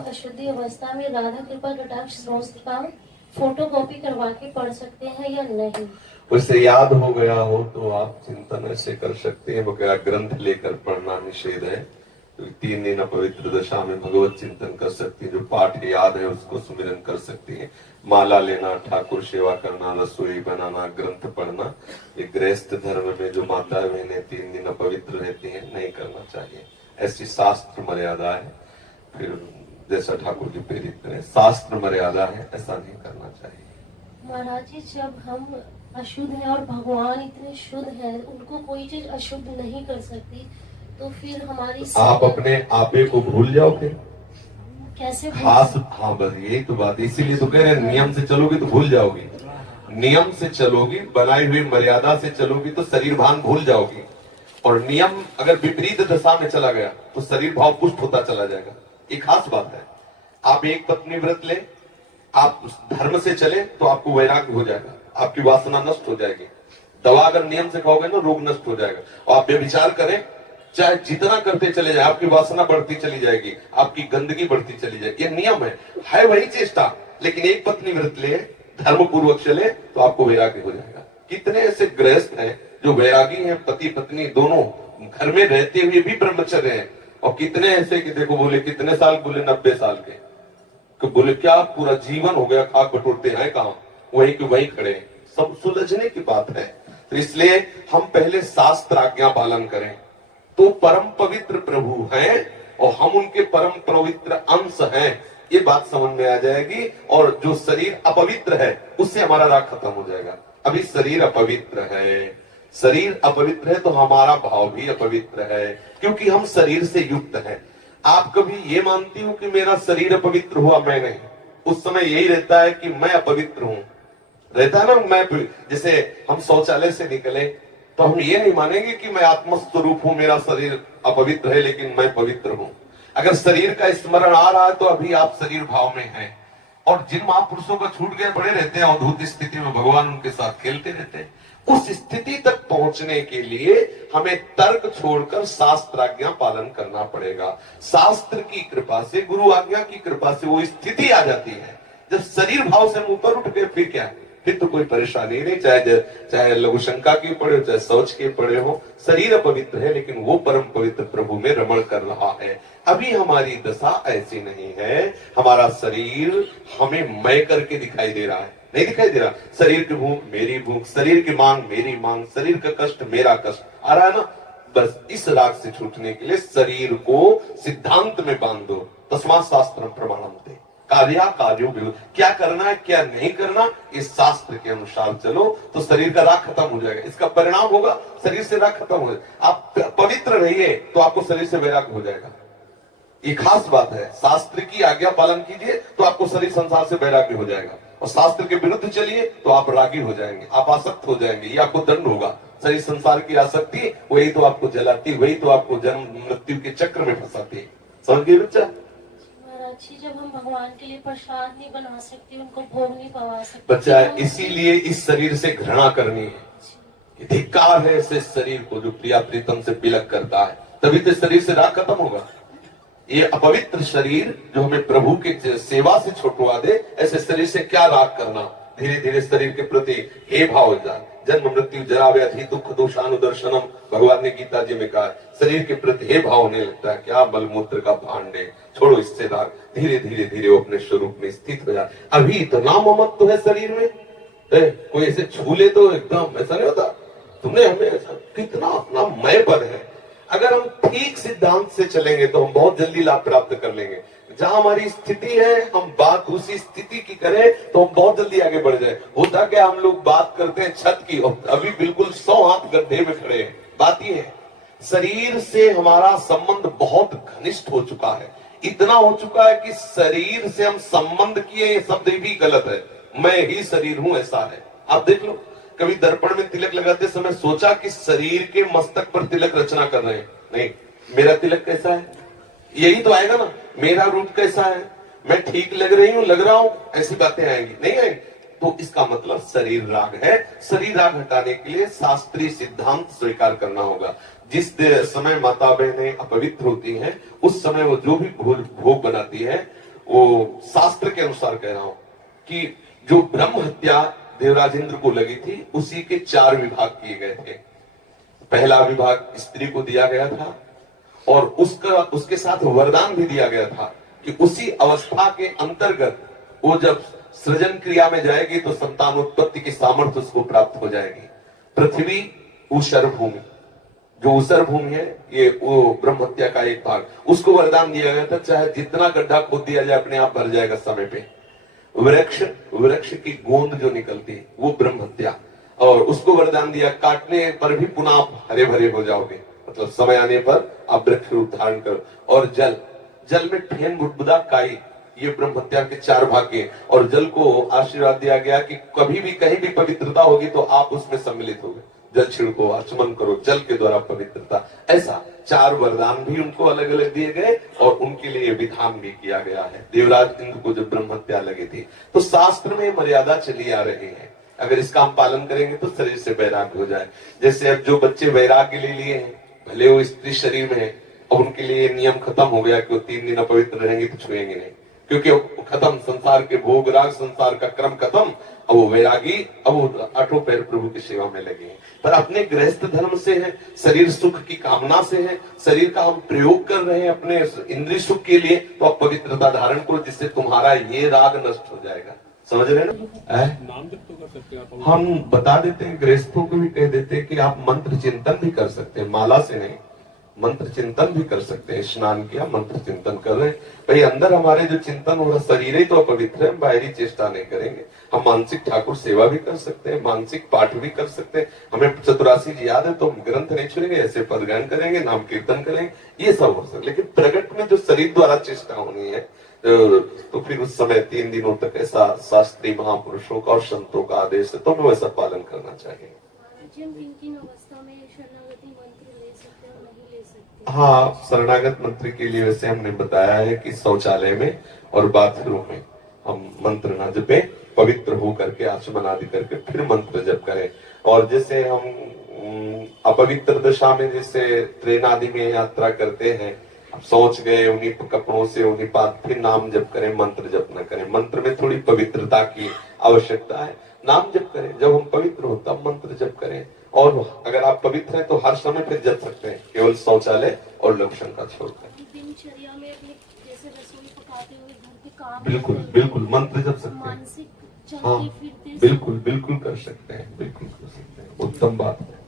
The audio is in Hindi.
हम अशुद्धि अवस्था में राधा कृपा कटाक्ष स्तोत्र का फोटो कॉपी करवा के पढ़ सकते हैं या नहीं? उससे याद हो गया हो तो आप चिंतन ऐसे कर सकते हैं, वगैरह ग्रंथ लेकर पढ़ना निषेध है। तो 3 दिन पवित्र दशा में भगवत चिंतन कर सकती है, जो पाठ याद है उसको सुमिरन कर सकती है। माला लेना, ठाकुर सेवा करना, रसोई बनाना, ग्रंथ पढ़ना, ये गृहस्थ धर्म में जो माता बहनें 3 दिन अपवित्र रहती हैं नहीं करना चाहिए। ऐसी शास्त्र मर्यादा है। फिर जैसा ठाकुर जी प्रेरित करें, शास्त्र मर्यादा है, ऐसा नहीं करना चाहिए। महाराज जी, जब हम अशुद्ध हैं और भगवान इतने शुद्ध हैं, उनको कोई चीज अशुद्ध नहीं कर सकती, तो फिर हमारी आप अपने आपे को भूल जाओ फिर कैसे? खास, हाँ बस यही तो बात, इसीलिए तो कह रहे हैं नियम से चलोगी तो भूल जाओगी। नियम से चलोगी, बनाई हुई मर्यादा से चलोगी तो शरीर भान भूल जाओगी। और नियम अगर विपरीत दशा में चला गया तो शरीर भाव पुष्ट होता चला जाएगा। ये खास बात है। आप एक पत्नी व्रत ले, आप धर्म से चले तो आपको वैराग्य हो जाएगा, आपकी वासना नष्ट हो जाएगी। दवा अगर नियम से खाओगे ना, रोग नष्ट हो जाएगा। और आप बेविचार करें, चाहे जितना करते चले जाए, आपकी वासना बढ़ती चली जाएगी, आपकी गंदगी बढ़ती चली जाएगी। ये नियम है वही चेष्टा। लेकिन एक पत्नी व्रत ले, धर्म पूर्वक चले तो आपको वैराग्य हो जाएगा। कितने ऐसे गृहस्थ हैं जो वैरागी हैं, पति पत्नी दोनों घर में रहते हुए भी ब्रह्मचर्य हैं। और कितने ऐसे कि देखो, बोले कितने साल, बोले 90 साल के, कि बोले क्या पूरा जीवन हो गया, खाक बटोरते हैं कहां, वहीं के वहीं खड़े। सब सुलझने की बात है। तो इसलिए हम पहले शास्त्र आज्ञा पालन करें तो परम पवित्र प्रभु हैं और हम उनके परम पवित्र अंश हैं, ये बात समझ में आ जाएगी। और जो शरीर अपवित्र है उससे हमारा राग खत्म हो जाएगा। अभी शरीर अपवित्र है, शरीर अपवित्र है तो हमारा भाव भी अपवित्र है, क्योंकि हम शरीर से युक्त हैं। आप कभी ये मानती हो कि मेरा शरीर अपवित्र हुआ, मैं नहीं? उस समय यही रहता है कि मैं अपवित्र हूं, रहता है ना। मैं जैसे हम शौचालय से निकले तो हम ये नहीं मानेंगे कि मैं आत्मस्वरूप हूं, मेरा शरीर अपवित्र है लेकिन मैं पवित्र हूं। अगर शरीर का स्मरण आ रहा है तो अभी आप शरीर भाव में हैं। और जिन महापुरुषों को छूट गए पड़े रहते हैं अवधूत स्थिति में, भगवान उनके साथ खेलते रहते हैं। उस स्थिति तक पहुंचने के लिए हमें तर्क छोड़कर शास्त्र आज्ञा पालन करना पड़ेगा। शास्त्र की कृपा से, गुरु आज्ञा की कृपा से वो स्थिति आ जाती है। जब शरीर भाव से हम ऊपर उठ गए फिर क्या, फिर तो कोई परेशानी नहीं। चाहे लघु शंका की पड़े हो, चाहे शौच के पड़े हो, शरीर अपवित्र है लेकिन वो परम पवित्र प्रभु में रमण कर रहा है। अभी हमारी दशा ऐसी नहीं है। हमारा शरीर हमें मैं करके दिखाई दे रहा है, नहीं दिखाई दे रहा। शरीर की भूख मेरी भूख, शरीर की मांग मेरी मांग, शरीर का कष्ट मेरा कष्ट आ रहा है ना। बस इस राग से छूटने के लिए शरीर को सिद्धांत में बांध दो। तस्मात् शास्त्रम प्रमाणम ते, कार्या कार्यो विरुद्ध, क्या करना है क्या नहीं करना, इस शास्त्र के अनुसार चलो तो शरीर का राग खत्म हो जाएगा। इसका परिणाम होगा शरीर से राग खत्म हो जाएगा। आप पवित्र रहिए तो आपको शरीर से वैराग्य हो जाएगा। ये खास बात है। शास्त्र की आज्ञा पालन कीजिए तो आपको शरीर संसार से वैराग्य हो जाएगा। और शास्त्र के विरुद्ध चलिए तो आप रागी हो जाएंगे, आप आसक्त हो जाएंगे, ये आपको दंड होगा। शरीर संसार की आसक्ति वही तो आपको जलाती, वही तो आपको जन्म मृत्यु के चक्र में फंसाती है। समझ गए बच्चा? जब हम भगवान के लिए प्रसाद नहीं बना सकते, उनको भोग नहीं पवा सकते बच्चा, इसीलिए इस शरीर से घृणा करनी है। धिक्कार है ऐसे शरीर को जो प्रिया प्रीतम से बिलक करता है, तभी तो शरीर से राग खत्म होगा। ये अपवित्र शरीर जो हमें प्रभु के सेवा से छुटवा दे, ऐसे शरीर से क्या राग करना। धीरे धीरे शरीर के प्रति हे भाव हो जाए। जन्म मृत्यु जरा व्याधि दुख दोषानुदर्शनम, भगवान ने गीता जी में कहा, शरीर के प्रति हे भाव होने लगता है। क्या मलमूत्र का भांड है, छोड़ो इससे राग। धीरे धीरे धीरे वो अपने स्वरूप में स्थित हो जाए। अभी इतना ममत्व है शरीर में, कोई ऐसे छू ले तो एकदम ऐसा नहीं होता। तुमने हमें ऐसा कितना अपना मैं पर है। अगर हम ठीक सिद्धांत से चलेंगे तो हम बहुत जल्दी लाभ प्राप्त कर लेंगे। जहां हमारी स्थिति है हम बात उसी स्थिति की करें तो हम बहुत जल्दी आगे बढ़ जाए। होता क्या, हम लोग बात करते हैं छत की, अभी बिल्कुल 100 हाथ गड्ढे में खड़े हैं। बात ये है, शरीर से हमारा संबंध बहुत घनिष्ठ हो चुका है। इतना हो चुका है कि शरीर से हम संबंध किए, ये शब्द भी गलत है। मैं ही शरीर हूं ऐसा है। आप देख लो, कभी दर्पण में तिलक लगाते समय सोचा कि शरीर के मस्तक पर तिलक रचना कर रहे हैं? नहीं, मेरा तिलक कैसा है यही तो आएगा ना। मेरा रूप कैसा है, मैं ठीक लग रही हूं, लग रहा हूं, ऐसी बातें आएंगी नहीं आएंगी। तो इसका मतलब शरीर राग है। शरीर राग हटाने के लिए शास्त्रीय सिद्धांत स्वीकार करना होगा। जिस समय माता बहनें अपवित्र होती हैं, उस समय वो जो भी भोग बनाती है वो शास्त्र के अनुसार कह रहा हूं कि जो ब्रह्म हत्या देवराजेंद्र को लगी थी, उसी के 4 विभाग किए गए थे। पहला विभाग स्त्री को दिया गया था और उसके साथ वरदान भी दिया गया था कि उसी अवस्था के अंतर्गत वो जब सृजन क्रिया में जाएगी तो संतानोत्पत्ति की सामर्थ्य उसको प्राप्त हो जाएगी। पृथ्वी ऊषर भूमि, जो ऊषर भूमि है, ये वो ब्रह्म हत्या का एक भाग, उसको वरदान दिया गया था, चाहे जितना गड्ढा खोद दिया जाए अपने आप भर जाएगा समय पे। वृक्ष की गोंद जो निकलती है वो ब्रह्म हत्या, और उसको वरदान दिया काटने पर भी पुनः आप हरे भरे हो जाओगे, मतलब समय आने पर आप वृक्ष रूप धारण करो। और जल में फेन बुदबुदा काई, ये ब्रह्म हत्या के 4 भाग के। और जल को आशीर्वाद दिया गया कि कभी भी कहीं भी पवित्रता होगी तो आप उसमें सम्मिलित होगे, जल छिड़को, आचमन करो, जल के द्वारा पवित्रता। ऐसा 4 वरदान भी उनको अलग अलग दिए गए और उनके लिए विधान भी किया गया है। देवराज इंद्र को जब ब्रह्म हत्या लगी थी तो शास्त्र में मर्यादा चली आ रही है, अगर इसका हम पालन करेंगे तो शरीर से वैराग्य हो जाए। जैसे अब जो बच्चे वैराग्य ले लिए हैं, भले वो स्त्री शरीर में है, अब उनके लिए नियम खत्म हो गया कि वो 3 दिन अपवित्र रहेंगे तो छुएंगे नहीं, क्योंकि अब खत्म संसार के भोग राग, संसार का क्रम खत्म। अब वो वैरागी, अब वो 8 पैर प्रभु की सेवा में लगे हैं। पर अपने गृहस्थ धर्म से है, शरीर सुख की कामना से है, शरीर का हम प्रयोग कर रहे हैं अपने इंद्रिय सुख के लिए, तो आप पवित्रता धारण करो जिससे तुम्हारा ये राग नष्ट हो जाएगा। समझ रहे ना? नाम जप तो कर सकते हैं आप। हम बता देते हैं, गृहस्थों को भी कह देते हैं कि आप मंत्र चिंतन भी कर सकते हैं, माला से नहीं, मंत्र चिंतन भी कर सकते हैं। स्नान किया, मंत्र चिंतन कर रहे हैं, भाई अंदर हमारे जो चिंतन हो रहा, शरीर ही तो अपवित्र है, बाहरी चेष्टा नहीं करेंगे। हम मानसिक ठाकुर सेवा भी कर सकते हैं, मानसिक पाठ भी कर सकते हैं। हमें चतुरासी जी याद है तो हम ग्रंथ नहीं छुएंगे, ऐसे पद गायन करेंगे, नाम कीर्तन करेंगे, ये सब हो सकता। लेकिन प्रगट में जो शरीर द्वारा चेष्टा होनी है तो फिर उस समय 3 दिनों तक ऐसा शास्त्रीय महापुरुषों का और संतों का आदेश है, तो हमें वैसा पालन करना चाहिए। अवस्था में शरणागति मंत्र ले सकते हैं और नहीं ले सकते? हाँ, शरणागत मंत्र के लिए वैसे हमने बताया है कि शौचालय में और बाथरूम में हम मंत्र न जपे, पवित्र हो करके आचमन आदि करके फिर मंत्र जप करें। और जैसे हम अपवित्र दशा में जैसे ट्रेन आदि में यात्रा करते हैं, अब सोच गए उन्हीं कपड़ों से उन्हीं पास, फिर नाम जप करें, मंत्र जप न करें। मंत्र में थोड़ी पवित्रता की आवश्यकता है, नाम जप करें। जब हम पवित्र हो तब मंत्र जप करें, और अगर आप पवित्र हैं तो हर समय फिर जप सकते हैं, केवल शौचालय और लक्षण का छोड़कर। दिनचर्या में अपने जैसे रसोई पकाते हुए घर के काम, बिल्कुल बिल्कुल मंत्र जप सकते हैं। मानसिक हाँ, चलते फिरते बिल्कुल कर सकते हैं, बिल्कुल कर सकते हैं, उत्तम बात है।